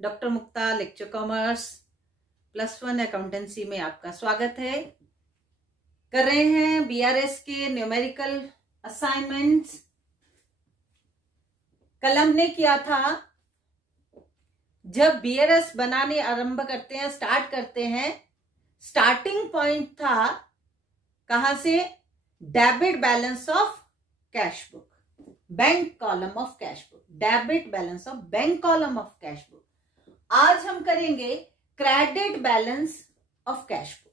Doctor मुक्ता lecture commerce +1 accountancy में आपका स्वागत है। कर रहे हैं बीआरएस के न्यूमेरिकल असाइनमेंट्स। कल हमने किया था, जब बीआरएस बनाने आरंभ करते हैं, स्टार्ट करते हैं, स्टार्टिंग पॉइंट था कहां से? Debit balance of cash book, bank column of cash book, debit balance of bank column of cash book. आज हम करेंगे credit balance of cash book.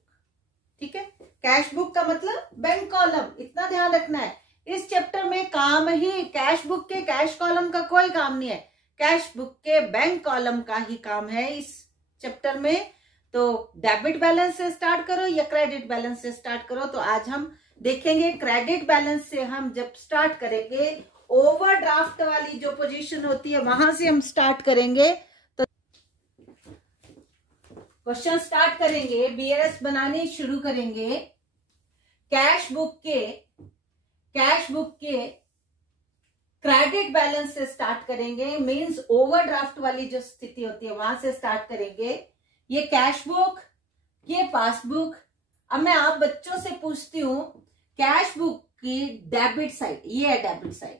ठीक है, कैश बुक का मतलब बैंक कॉलम, इतना ध्यान रखना है। इस चैप्टर में काम ही कैश बुक के कैश कॉलम का कोई काम नहीं है, कैश बुक के बैंक कॉलम का ही काम है इस चैप्टर में। तो डेबिट बैलेंस से स्टार्ट करो या क्रेडिट बैलेंस से स्टार्ट करो। तो आज हम देखेंगे क्रेडिट बैलेंस से। हम जब स्टार्ट करेंगे, ओवरड्राफ्ट वाली जो पोजीशन होती है वहां से हम स्टार्ट करेंगे। तो क्वेश्चन स्टार्ट करेंगे, बीआरएस बनाने शुरू करेंगे। कैश बुक के क्रेडिट बैलेंस से स्टार्ट करेंगे, मींस ओवरड्राफ्ट वाली जो स्थिति होती है वहां से स्टार्ट करेंगे। ये कैश बुक, ये पासबुक। अब मैं आप बच्चों से पूछती हूं, कैश बुक की डेबिट साइड ये है, डेबिट साइड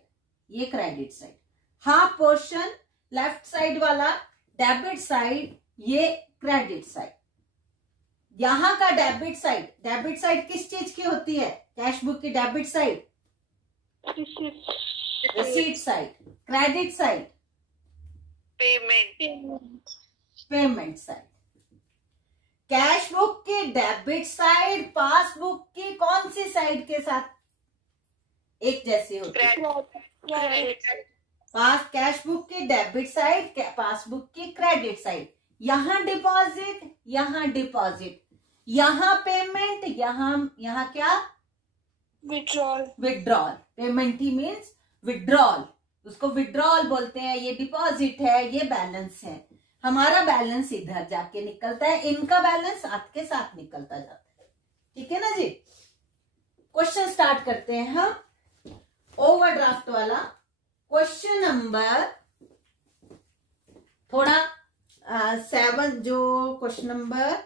ये credit side, half portion left side वाला डेबिट साइड, ये क्रेडिट साइड। यहां का डेबिट साइड किस चीज की होती है? कैश बुक की debit side receipt side, credit side payment side. Cash book की डेबिट साइड पासबुक की कौन सी साइड के साथ एक जैसी होती है? कैश बुक की डेबिट साइड, पासबुक की क्रेडिट साइड। यहां डिपॉजिट, यहां डिपॉजिट, यहां पेमेंट, यहां क्या? विड्रॉल। पेमेंट ही मीन्स विड्रॉल, उसको विड्रॉल बोलते हैं। ये डिपॉजिट है, ये बैलेंस है। हमारा बैलेंस इधर जाके निकलता है, इनका बैलेंस साथ के साथ निकलता जाता है। ठीक है ना जी। क्वेश्चन स्टार्ट करते हैं हम ओवरड्राफ्ट वाला। क्वेश्चन नंबर थोड़ा 7, जो क्वेश्चन नंबर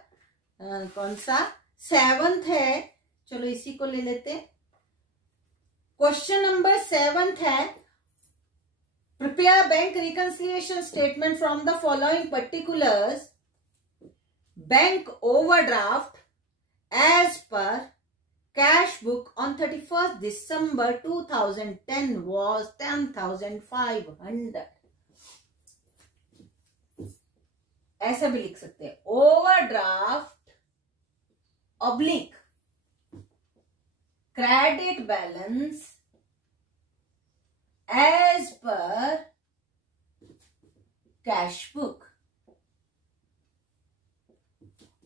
कौन सा 7th है, चलो इसी को ले लेते हैं। क्वेश्चन नंबर 7th है, prepare bank reconciliation statement from the following particulars. Bank overdraft as per cash book on 31st December 2010 was 10,500. ऐसा भी लिख सकते हैं, overdraft oblique credit balance as per cash book.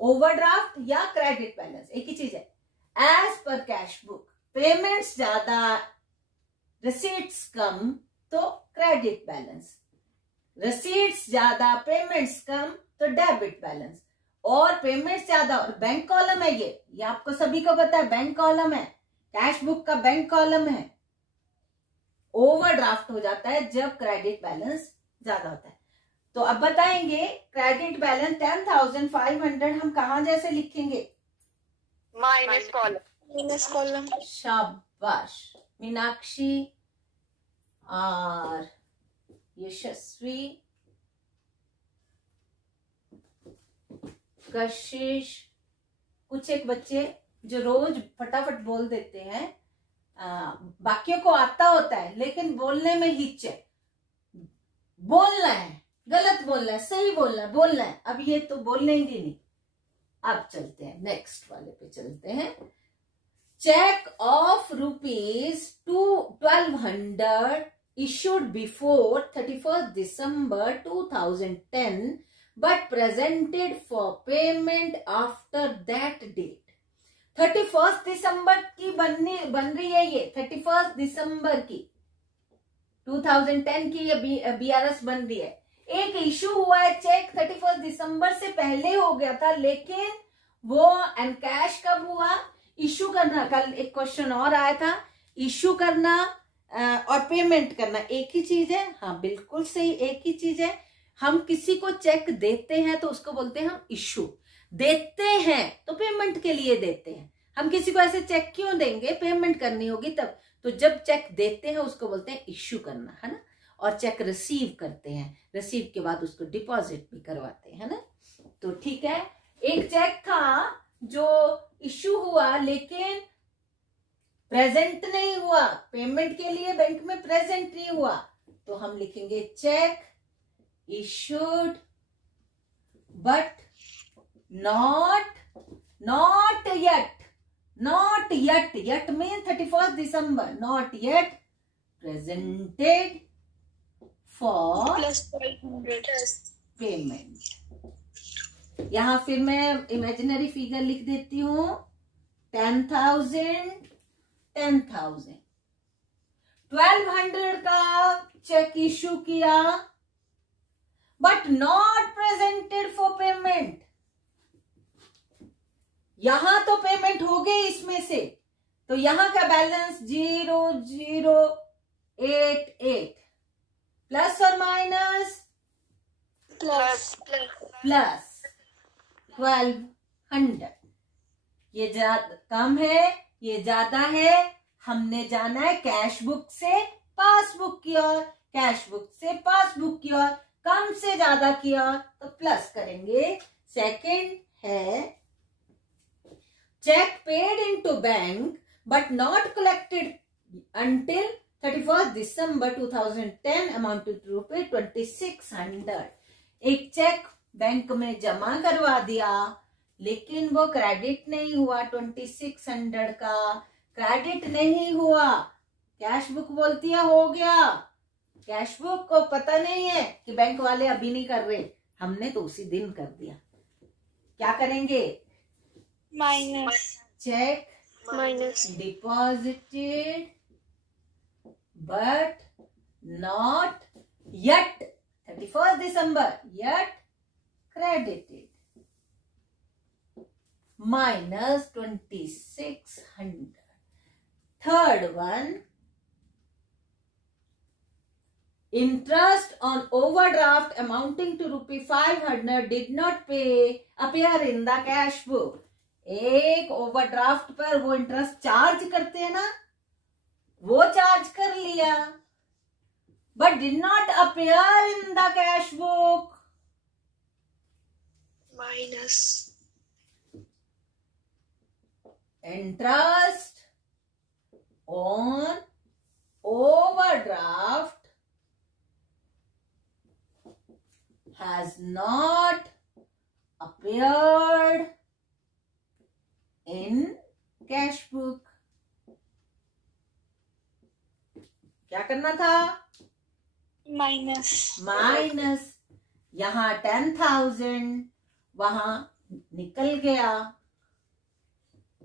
Overdraft या क्रेडिट बैलेंस एक ही चीज है। As per cash book, payments ज्यादा रिसीट्स कम तो क्रेडिट बैलेंस, रिसीट्स ज्यादा पेमेंट्स कम तो डेबिट बैलेंस। और पेमेंट्स ज्यादा और बैंक कॉलम है, ये आपको सभी को पता है, बैंक कॉलम है, कैश बुक का बैंक कॉलम है। ओवरड्राफ्ट हो जाता है जब क्रेडिट बैलेंस ज्यादा होता है। तो अब बताएंगे क्रेडिट बैलेंस 10,500 हम कहां जैसे लिखेंगे? Minus column. शाबाश मीनाक्षी और यशस्वी, कशिश, कुछ एक बच्चे जो रोज फटाफट बोल देते हैं, बाकियों को आता होता है लेकिन बोलने में हिच है। बोलना है, गलत बोलना है, सही बोलना है। अब ये तो बोलेंगे नहीं। अब चलते हैं नेक्स्ट वाले पे चलते हैं। Cheque of ₹1200 issued before 31st December 2010 but presented for payment after that date. 31st दिसंबर की बन रही है ये, 31st दिसंबर की 2010 की ये बीआरएस बन रही है। एक इशू हुआ है चेक 31st दिसंबर से पहले हो गया था, लेकिन वो एनकैश कब हुआ? इशू करना, कल एक क्वेश्चन और आया था, इशू करना और पेमेंट करना एक ही चीज है? हाँ बिल्कुल सही, एक ही चीज है। हम किसी को चेक देते हैं तो उसको बोलते हैं हम इशू। देते हैं तो पेमेंट के लिए देते हैं। हम किसी को ऐसे चेक क्यों देंगे, पेमेंट करनी होगी तब। तो जब चेक देते हैं उसको बोलते हैं इशू करना, है ना। और चेक रिसीव करते हैं, रिसीव के बाद उसको डिपॉजिट भी करवाते हैं, है ना। तो ठीक है, एक चेक था जो इशू हुआ लेकिन प्रेजेंट नहीं हुआ, पेमेंट के लिए बैंक में प्रेजेंट नहीं हुआ, तो हम लिखेंगे check issued but not yet means 31st December, not yet presented for payment। यहां फिर मैं इमेजिनरी फिगर लिख देती हूं, 10,000 10,000 1200 का चेक इशू किया but not presented for payment. यहां तो पेमेंट हो गई इसमें से, तो यहां का बैलेंस 0088 प्लस और माइनस प्लस 1200। ये कम है, ये ज्यादा है। हमने जाना है कैश बुक से पासबुक की ओर, कैश बुक से पासबुक की ओर। कम से ज्यादा की ओर तो प्लस करेंगे। सेकंड है check paid into bank but not collected until 31st December 2010 amounted to रुपये 2600। एक चेक बैंक में जमा करवा दिया लेकिन वो क्रेडिट नहीं हुआ, 2600 का क्रेडिट नहीं हुआ। कैश बुक बोलती है हो गया, कैश बुक को पता नहीं है कि बैंक वाले अभी नहीं कर रहे, हमने तो उसी दिन कर दिया। क्या करेंगे, minus cheque minus deposited but not yet 31st December yet credited minus 2600। Third one, interest on overdraft amounting to ₹500 did not pay appear in the cash book। एक ओवरड्राफ्ट पर वो इंटरेस्ट चार्ज करते हैं ना, वो चार्ज कर लिया but did not appear in the cash book, minus interest on overdraft has not appeared in cash book. क्या करना था, माइनस। यहां 10,000 वहां निकल गया,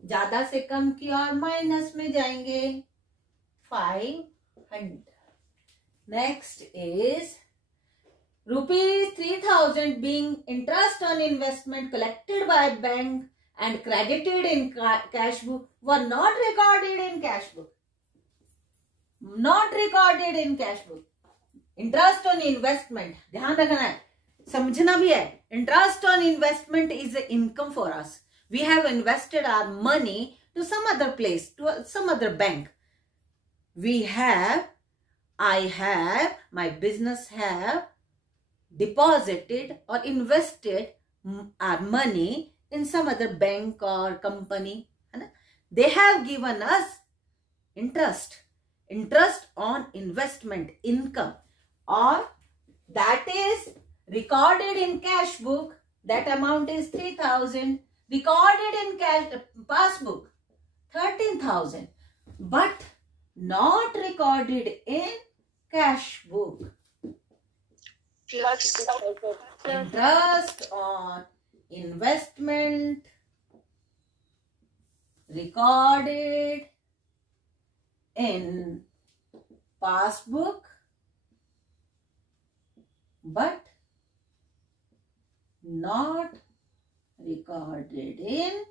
ज्यादा से कम की और माइनस में जाएंगे 500। Next is ₹3,000 being interest on investment collected by bank and credited in cash book were not recorded in cash book। not recorded in cash book। interest on investment ध्यान रखना है, समझना भी है। interest on investment is an income for us। we have invested our money to some other place, to some other bank। my business have deposited or invested our money in some other bank or company, है ना। they have given us interest on investment income, or that is recorded in cash book, that amount is 3,000, recorded in cash passbook 13,000 but not recorded in cash book। interest on investment recorded in passbook but not recorded in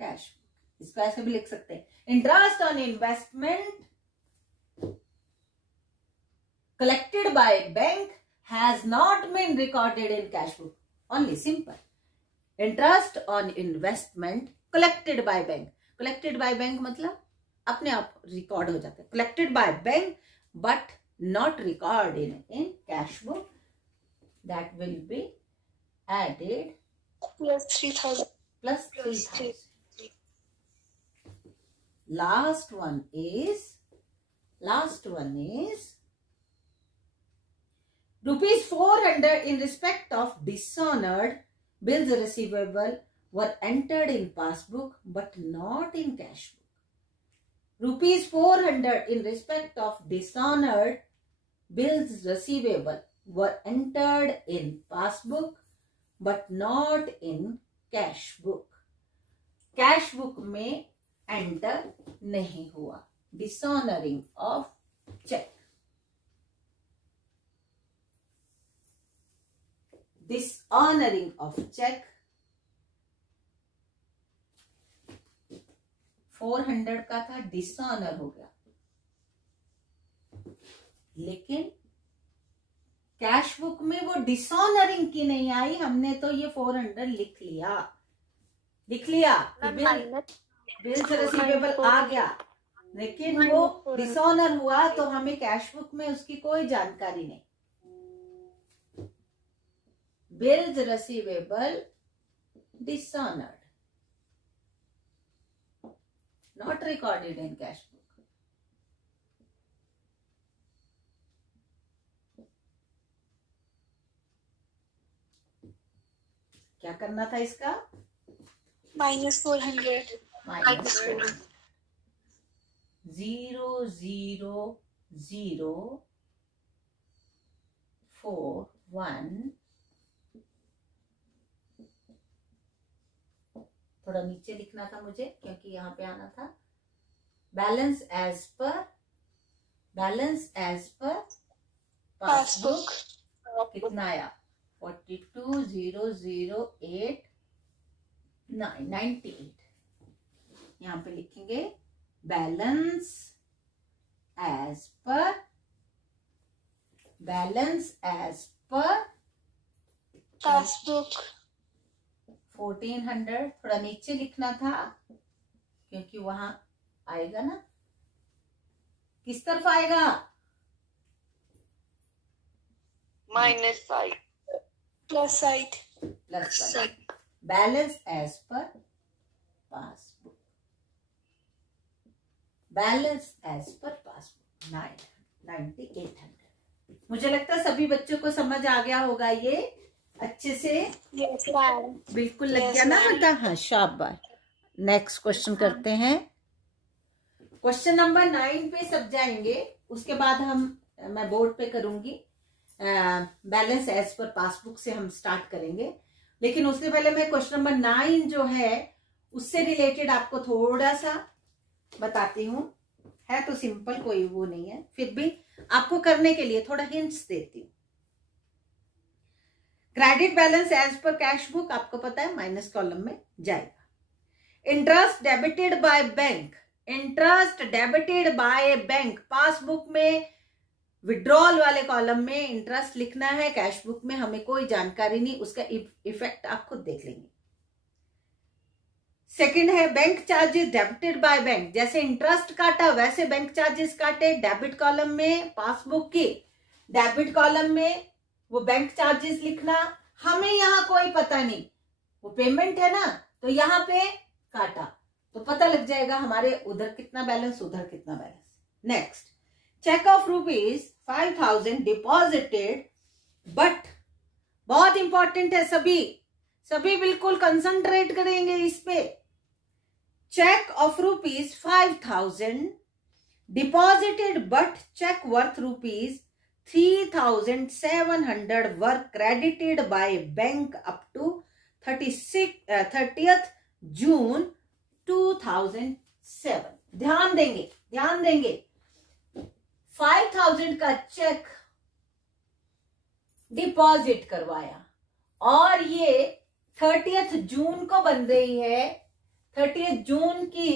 cash book। इसको ऐसे भी लिख सकते हैं, interest on investment collected by bank has not been recorded in cash book. Only simple. Interest on investment collected by bank. Collected by bank मतलब अपने आप record हो जाता है. Collected by bank but not recorded in cash book. That will be added plus 3,000. plus 3,000. Last one is rupees 400 in respect of dishonored bills receivable were entered in passbook but not in cash book. Rupees 400 in respect of dishonored bills receivable were entered in passbook but not in cash book. Cash book में enter नहीं हुआ. Dishonoring of check. Dishonoring of check 400 का था, dishonour हो गया. लेकिन cash book में वो डिसऑनरिंग की नहीं आई. हमने तो ये 400 लिख लिया. बिल्स रिसीवेबल आ गया, लेकिन वो डिसऑनर हुआ तो हमें कैश बुक में उसकी कोई जानकारी नहीं. Bills receivable dishonored, not recorded in cash book. क्या करना था इसका? -400. -400. 0 0 0 4 1. थोड़ा नीचे लिखना था मुझे क्योंकि यहाँ पे आना था. बैलेंस एज पर पासबुक कितना आया? 42,008 98. यहाँ पे लिखेंगे बैलेंस एज पर पासबुक 1400. थोड़ा नीचे लिखना था क्योंकि वहां आएगा ना. किस तरफ आएगा? Minus side, plus side. Balance as per passbook. 9800. मुझे लगता है सभी बच्चों को समझ आ गया होगा ये अच्छे से. बिल्कुल लग गया ना बेटा? हाँ, शाबाश. नेक्स्ट क्वेश्चन करते हैं. क्वेश्चन नंबर 9 पे सब जाएंगे. उसके बाद मैं बोर्ड पे करूंगी. बैलेंस एज पर पासबुक से हम स्टार्ट करेंगे. लेकिन उससे पहले मैं क्वेश्चन नंबर 9 जो है उससे रिलेटेड आपको थोड़ा सा बताती हूँ. है तो सिंपल, कोई वो नहीं है, फिर भी आपको करने के लिए थोड़ा हिंट्स देती हूँ. Credit balance as per cash book आपको पता है माइनस कॉलम में जाएगा. Interest debited by bank passbook में विड्रॉल वाले कॉलम में इंटरेस्ट लिखना है. कैश बुक में हमें कोई जानकारी नहीं, उसका इफेक्ट आप खुद देख लेंगे. सेकंड है bank charges debited by bank. जैसे इंटरेस्ट काटा वैसे बैंक चार्जेस काटे. डेबिट कॉलम में पासबुक की डेबिट कॉलम में वो बैंक चार्जेस लिखना. हमें यहाँ कोई पता नहीं, वो पेमेंट है ना, तो यहाँ पे काटा तो पता लग जाएगा हमारे उधर कितना बैलेंस, उधर कितना balance. Next, cheque of ₹5,000 deposited but, बहुत इंपॉर्टेंट है, सभी बिल्कुल कंसंट्रेट करेंगे इस पे. Cheque of ₹5,000 deposited but cheque worth ₹3,700 were credited by bank up to 30th June 2007. ध्यान देंगे 5,000 का चेक डिपॉजिट करवाया और ये 30th जून को बन रही है. 30th जून की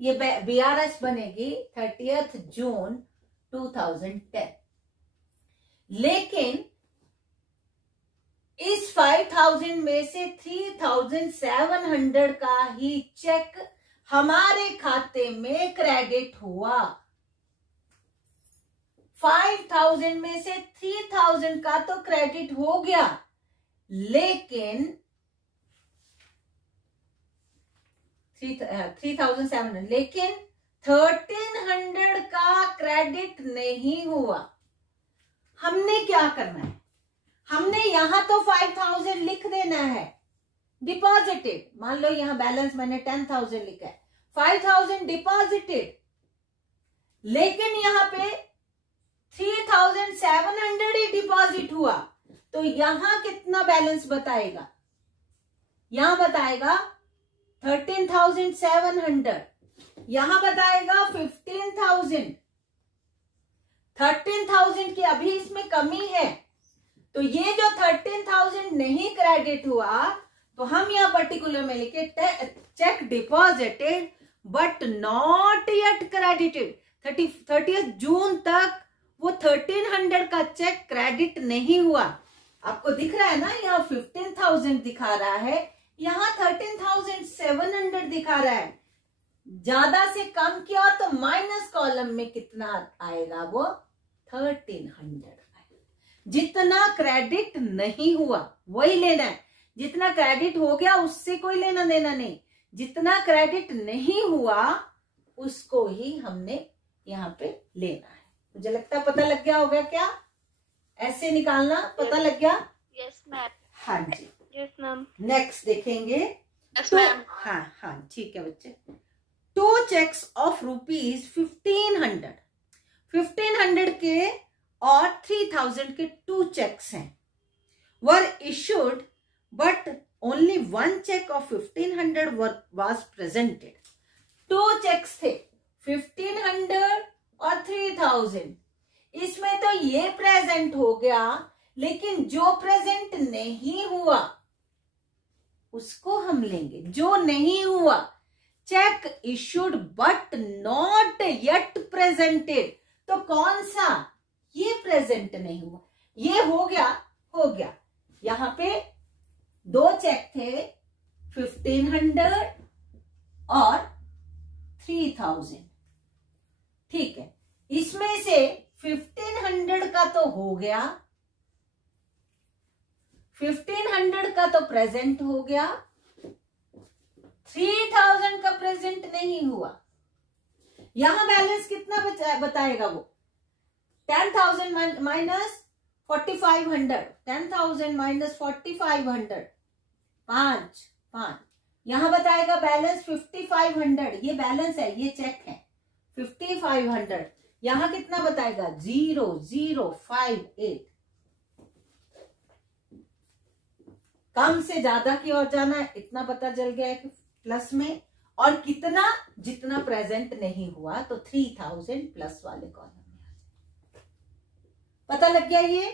ये BRS बनेगी 30th जून 2010. लेकिन इस 5000 में से 3700 का ही चेक हमारे खाते में क्रेडिट हुआ। 5000 में से 3000 का तो क्रेडिट हो गया, लेकिन 3700, लेकिन 1300 का क्रेडिट नहीं हुआ। हमने क्या करना है? हमने यहां तो 5000 लिख देना है डिपॉजिटेड। मान लो यहां बैलेंस मैंने 10,000 लिखा है, 5000 डिपॉजिटेड, लेकिन यहां पे 3700 ही डिपॉजिट हुआ, तो यहां कितना बैलेंस बताएगा? यहां बताएगा 13,700, यहां बताएगा 15,000। 13,000 की अभी इसमें कमी है, तो ये जो 13,000 नहीं क्रेडिट हुआ, तो हम यहां पर्टिकुलर में लिखे check deposited but not yet credited. 30 जून तक वो 1300 का चेक क्रेडिट नहीं हुआ। आपको दिख रहा है ना, यहाँ 15,000 दिखा रहा है, यहाँ 13,700 दिखा रहा है। ज्यादा से कम किया तो माइनस कॉलम में कितना आएगा? वो 1300 आएगा। जितना क्रेडिट नहीं हुआ वही लेना है, जितना क्रेडिट हो गया उससे कोई लेना देना नहीं। जितना क्रेडिट नहीं हुआ उसको ही हमने यहाँ पे लेना है। मुझे लगता है पता लग गया होगा क्या? ऐसे निकालना पता लग गया? Yes ma'am. हाँ जी, यस मैम। नेक्स्ट देखेंगे। Yes ma'am. हाँ ठीक है बच्चे। 2 चेक्स ऑफ रुपीज 1500 के और 3000 के 2 चेक्स हैं, were issued but only 1 cheque of 1500 was presented। 2 cheques थे, 1500 और 3000। इसमें तो ये प्रेजेंट हो गया, लेकिन जो प्रेजेंट नहीं हुआ उसको हम लेंगे। जो नहीं हुआ, check issued but not yet presented, तो कौन सा? ये प्रेजेंट नहीं हुआ। ये हो गया। यहां पे 2 चेक थे, 1500 और 3000। ठीक है, इसमें से 1500 का तो हो गया, 1500 का तो प्रेजेंट हो गया, 3000 का प्रेजेंट नहीं हुआ। यहां बैलेंस कितना बताएगा वो? 10,000 माइनस 4,500, 10,000 माइनस 4,500, 5। यहां बताएगा बैलेंस 5,500। ये बैलेंस है, ये चेक है 5,500। यहां कितना बताएगा? 0,058। कम से ज्यादा की ओर जाना है, इतना पता चल गया है कि प्लस में, और कितना? जितना प्रेजेंट नहीं हुआ, तो 3000 प्लस वाले कॉलम में आ जाए। पता लग गया ये?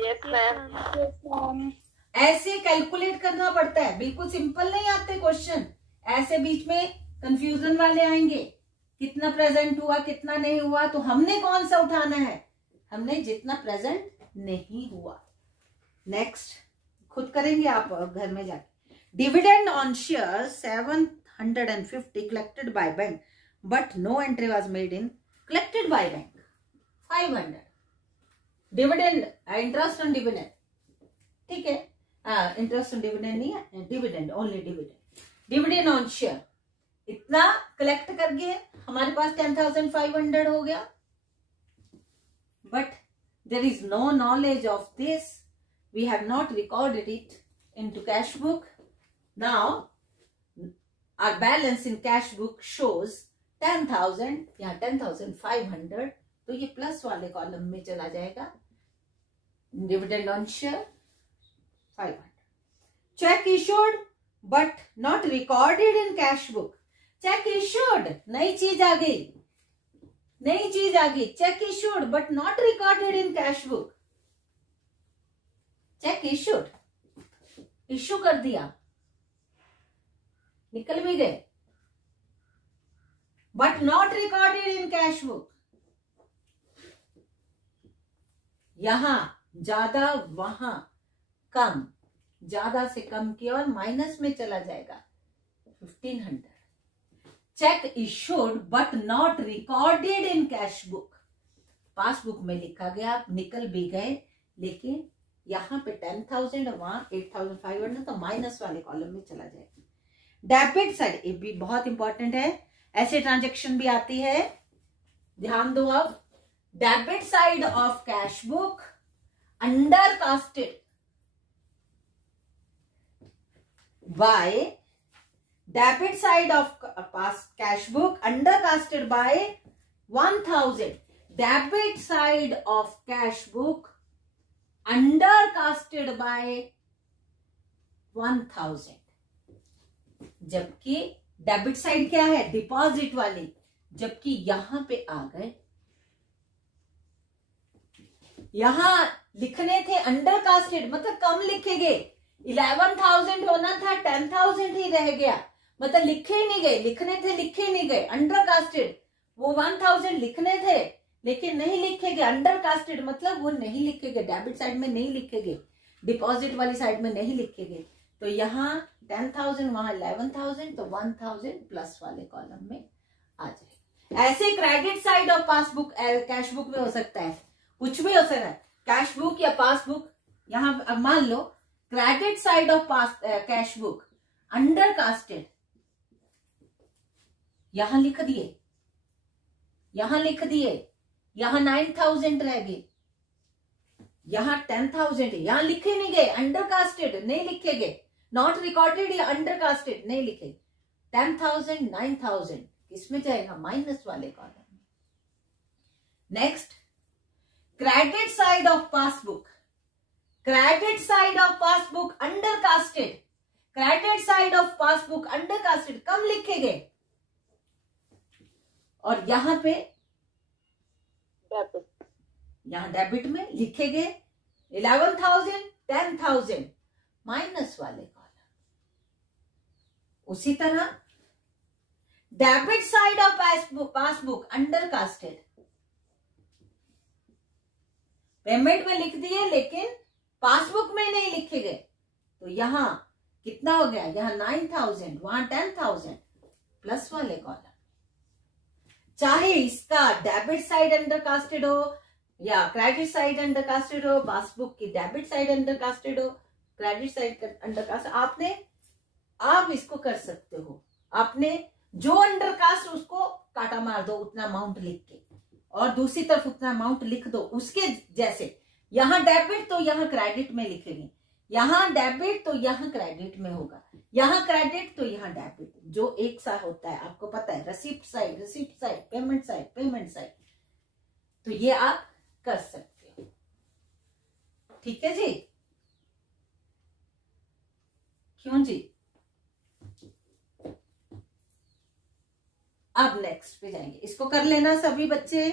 Yes ma'am. ऐसे कैलकुलेट करना पड़ता है, बिल्कुल सिंपल नहीं आते क्वेश्चन। ऐसे बीच में कंफ्यूजन वाले आएंगे, कितना प्रेजेंट हुआ कितना नहीं हुआ, तो हमने कौन सा उठाना है? हमने जितना प्रेजेंट नहीं हुआ। नेक्स्ट खुद करेंगे आप घर में जाके। Dividend on share 750 collected by bank, but no entry was made in collected by bank 500। Dividend, interest on dividend, ठीक है, इंटरेस्ट ऑन डिविडेंड नहीं है, dividend, only dividend. Dividend on share इतना कलेक्ट कर गए, हमारे पास 10,500 हो गया, but there is no knowledge of this, we have not recorded it into cash book. Now our balance in cash book shows 10,000 या 10,500, तो ये प्लस वाले कॉलम में चला जाएगा। Dividend on share 500। Check issued but not recorded in cash book. Check issued, नई चीज आ गई, नई चीज आ गई। Check issued but not recorded in cash book. Check issued, issue कर दिया, निकल भी गए, but not recorded in cash book. यहां ज्यादा वहां कम, ज्यादा से कम किया और माइनस में चला जाएगा 1500। Check issued but not recorded in cash book, passbook में लिखा गया, निकल भी गए, लेकिन यहां पे 10,000 और वहां 8,500, तो माइनस वाले कॉलम में चला जाएगा। डेबिट साइड, ये भी बहुत इंपॉर्टेंट है, ऐसे ट्रांजेक्शन भी आती है, ध्यान दो। अब debit side of cash book under casted by, debit side of cash book under casted by 1,000, debit side of cash book under casted by 1,000। जबकि डेबिट साइड क्या है, डिपॉजिट वाली, जबकि यहां पे आ गए, यहां लिखने थे अंडर कास्टेड, मतलब कम लिखे गए, 11,000 होना था, 10,000 ही रह गया, मतलब लिखे ही नहीं गए, लिखने थे लिखे ही नहीं गए, अंडर कास्टेड, वो 1,000 लिखने थे लेकिन नहीं लिखे गए, अंडर कास्टेड मतलब वो नहीं लिखे गए, डेबिट साइड में नहीं लिखे गए, डिपॉजिट वाली साइड में नहीं लिखे गए, तो यहाँ 10,000 वहां 11,000, तो 1,000 प्लस वाले कॉलम में आ जाएगा। ऐसे credit side of passbook cash book में हो सकता है, कुछ भी हो सकता है, कैश बुक या पासबुक। यहां अब मान लो credit side of cash book under casted, यहां लिख दिए, यहां लिख दिए, यहां 9,000 रह गए, यहां 10,000 है, यहां लिखे नहीं गए, अंडर कास्टेड नहीं लिखे गए, नॉट रिकॉर्डेड या अंडर कास्टेड नहीं लिखे, 10,000 9,000 किसमें जाएगा, माइनस वाले कॉलम में। Next, credit side of passbook, credit side of passbook under casted, credit side of passbook under casted कम लिखे गए, और यहां पे डेबिट, यहां डेबिट में लिखे गए 11,000 10,000 माइनस वाले कॉलम। उसी तरह debit side of passbook under casted, payment में लिख दिए लेकिन पासबुक में नहीं लिखे गए, तो यहां कितना हो गया, यहां 9,000 वहां 10,000 प्लस वाले कॉलम। चाहे इसका डेबिट साइड अंडर कास्टेड हो या क्रेडिट साइड अंडर कास्टेड हो, पासबुक की डेबिट साइड अंडर कास्टेड हो, क्रेडिट साइड अंडर कास्ट, आप इसको कर सकते हो, आपने जो अंडर कास्ट उसको काटा मार दो उतना अमाउंट लिख के, और दूसरी तरफ उतना अमाउंट लिख दो उसके जैसे, यहां डेबिट तो यहां क्रेडिट में लिखेंगे, यहां डेबिट तो यहां क्रेडिट में होगा, यहां क्रेडिट तो यहां डेबिट, जो एक सा होता है, आपको पता है, रिसिप्ट साइड, पेमेंट साइड, तो ये आप कर सकते हो। ठीक है जी, क्यों जी। अब नेक्स्ट पे जाएंगे, इसको कर लेना सभी बच्चे,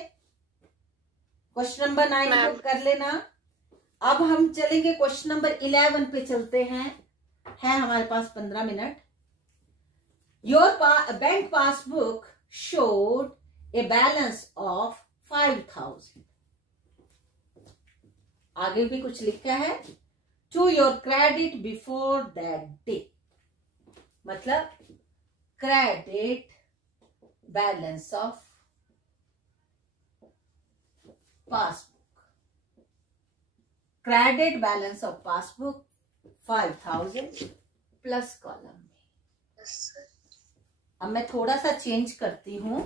क्वेश्चन नंबर 9 को कर लेना। अब हम चलेंगे क्वेश्चन नंबर 11 पे चलते हैं, है हमारे पास 15 minute. Your bank passbook showed a balance of 5,000, आगे भी कुछ लिखा है, to your credit before that day, मतलब credit balance of passbook, credit balance of passbook 5,000 plus column में। अब मैं थोड़ा सा चेंज करती हूं,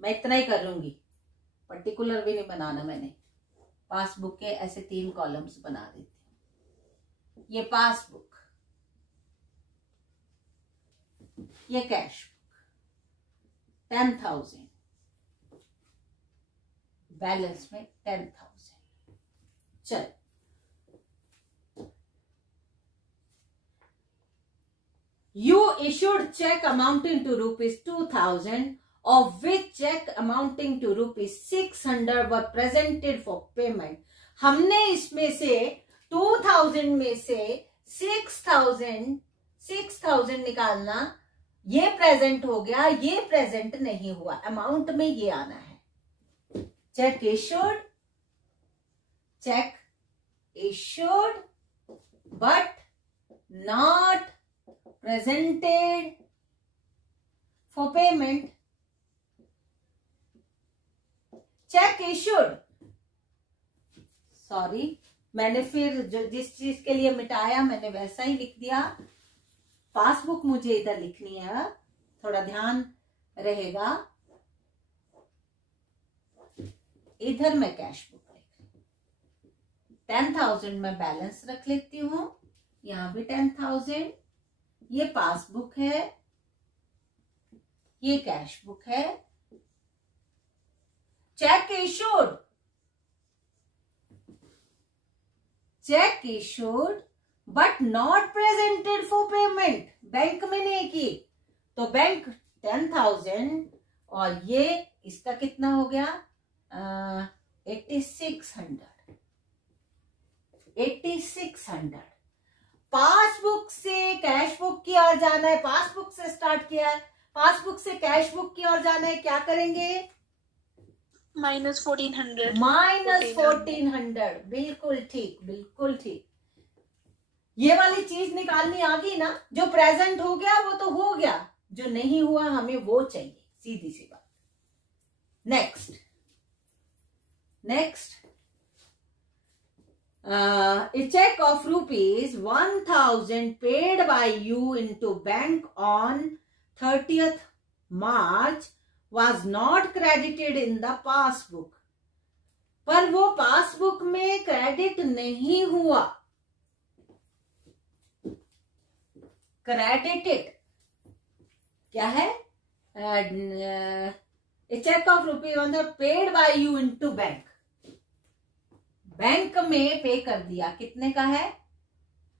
मैं इतना ही कर लूंगी, पर्टिकुलर भी नहीं बनाना, मैंने पासबुक के ऐसे 3 कॉलम्स बना देती हूं, ये पासबुक, ये कैश बुक 10,000, बैलेंस में 10,000। चल, you issued check amounting to ₹2,000, of which check amounting to ₹600 were presented for payment. हमने इसमें से 2,000 में से 6,000 6000 निकालना, ये प्रेजेंट हो गया, ये प्रेजेंट नहीं हुआ, अमाउंट में ये आना है। Check issued but not presented for payment. Check issued, sorry मैंने फिर जो जिस चीज के लिए मिटाया मैंने वैसा ही लिख दिया। पासबुक मुझे इधर लिखनी है, थोड़ा ध्यान रहेगा। इधर मैं कैश बुक लिख 10,000 में बैलेंस रख लेती हूं, यहां भी 10,000। ये पासबुक है, ये कैश बुक है। Check issued but not presented for payment, bank में नहीं की, तो बैंक 10,000 और ये इसका कितना हो गया 8600। पासबुक से कैश बुक की ओर जाना है, पासबुक से स्टार्ट किया है, पासबुक से कैश बुक की ओर जाना है, क्या करेंगे -1400। -1400, बिल्कुल ठीक, बिल्कुल ठीक। ये वाली चीज निकालनी आ गई ना, जो प्रेजेंट हो गया वो तो हो गया, जो नहीं हुआ हमें वो चाहिए, सीधी सी बात। Next a check of rupees 1000 paid by you into bank on 30th March was not credited in the passbook, पर वो पासबुक में क्रेडिट नहीं हुआ। क्रेडिटेड क्या है, cheque of ₹1,000 paid by you into bank, bank में पे कर दिया। कितने का है,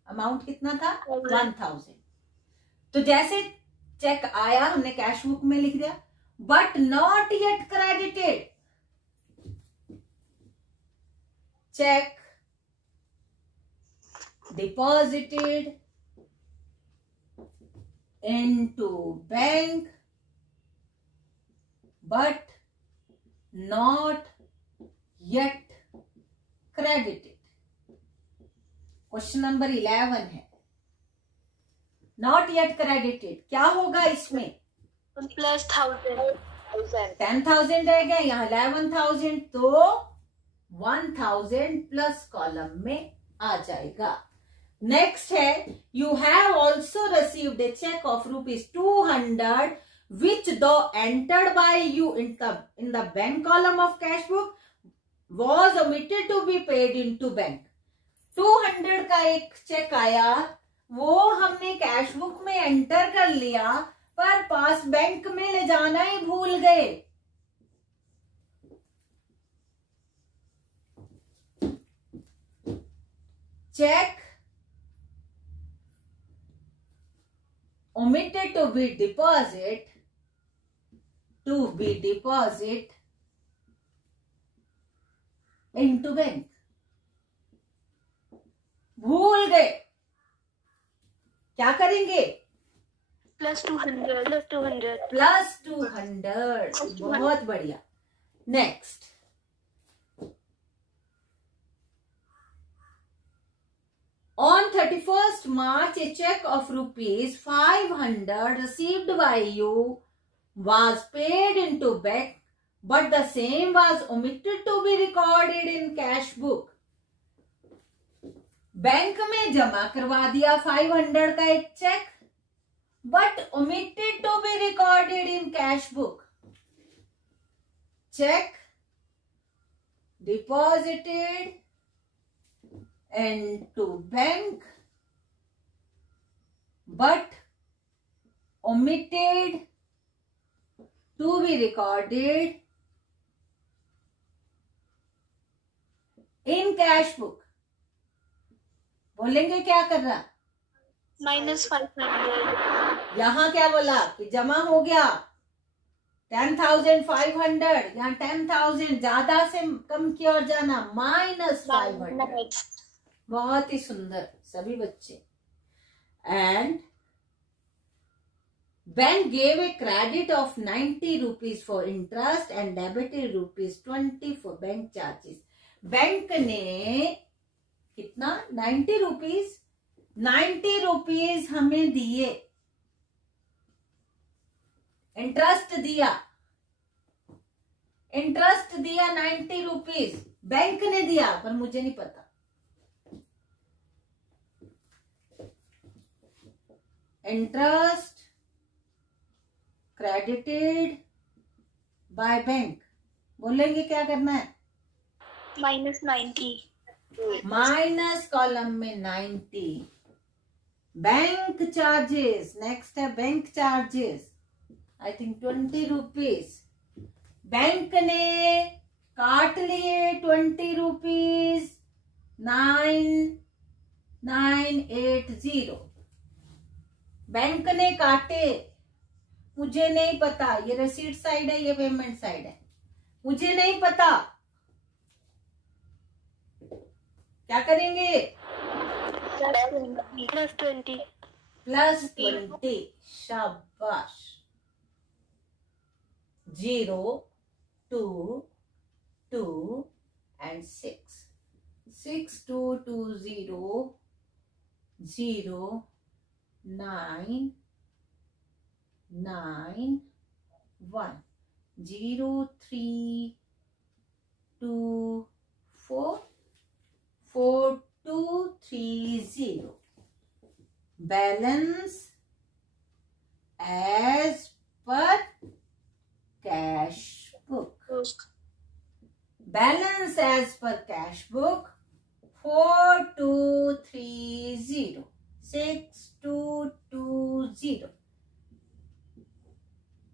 अमाउंट कितना था 1000। तो जैसे चेक आया हमने कैश बुक में लिख दिया, but not yet credited. Check deposited into bank but not yet credited। Question number 11 है, नॉट येट क्रेडिटेड क्या होगा इसमें, प्लस 10,000 रह गया, यहाँ 11,000, तो 1,000 प्लस कॉलम में आ जाएगा। नेक्स्ट है, you have also received a cheque of ₹200 which though entered by you in the bank column of cash book was omitted to be paid in to bank. 200 का एक check आया, वो हमने cash book में enter कर लिया, पर पास bank में ले जाना ही भूल गए। Cheque omitted to be deposit into bank, भूल गए, क्या करेंगे +200 बहुत बढ़िया। Next, on 31st March, a check of ₹500 received by you was paid into bank, but the same was omitted to be recorded in cash book। Bank में जमा करवा दिया 500 का एक check, but omitted to be recorded in cash book। check deposited into bank but omitted to be recorded in cash book। बोलेंगे क्या कर रहा, -500। यहां क्या बोला कि जमा हो गया 10,500, यहाँ 10,000, ज्यादा से कम की ओर जाना, -500। बहुत ही सुंदर सभी बच्चे। And bank gave a credit of 90 rupees for interest and debited rupees 20 for bank charges. Bank ने कितना 90 रुपीज 90 रुपीज हमें दिए, इंटरेस्ट दिया 90 रुपीज बैंक ने दिया, पर मुझे नहीं पता। इंटरेस्ट क्रेडिटेड बाय बैंक, बोलेंगे क्या करना है? -90 माइनस कॉलम में 90। बैंक चार्जेस, नेक्स्ट है bank charges, I think 20 rupees. Bank ने काट लिए 20 रुपीज 9980। बैंक ने काटे, मुझे नहीं पता ये रिसीट साइड है ये पेमेंट साइड है, मुझे नहीं पता। क्या करेंगे? +20। शाबाश। 0 2 2 and 6 6 2 2 0 0 9 9 1 0 3 2 4 4 2 3 0। Balance as per cash book. Balance as per cash book 4230 6220।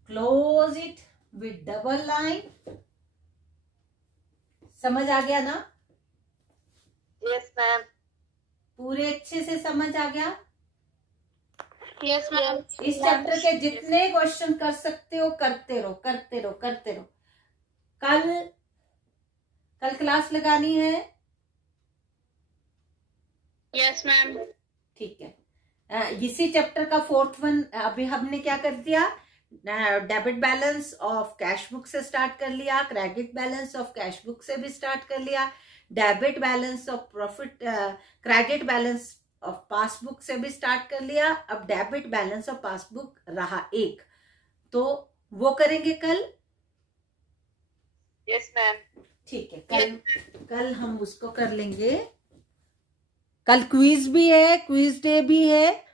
Close it with double line. समझ आ गया ना? Yes ma'am. पूरे अच्छे से समझ आ गया? Yes ma'am. इस चैप्टर के जितने क्वेश्चन कर सकते हो करते रहो करते रहो करते रहो। कल क्लास लगानी है? Yes ma'am. ठीक है। इसी चैप्टर का 4th वन अभी हमने क्या कर दिया? Debit balance of cash book से स्टार्ट कर लिया, credit balance of cash book से भी स्टार्ट कर लिया, debit balance of profit credit balance of passbook से भी स्टार्ट कर लिया। अब डेबिट बैलेंस ऑफ पासबुक रहा एक, तो वो करेंगे कल। Yes ma'am. ठीक है, कल हम उसको कर लेंगे। कल क्विज भी है, क्विज डे भी है।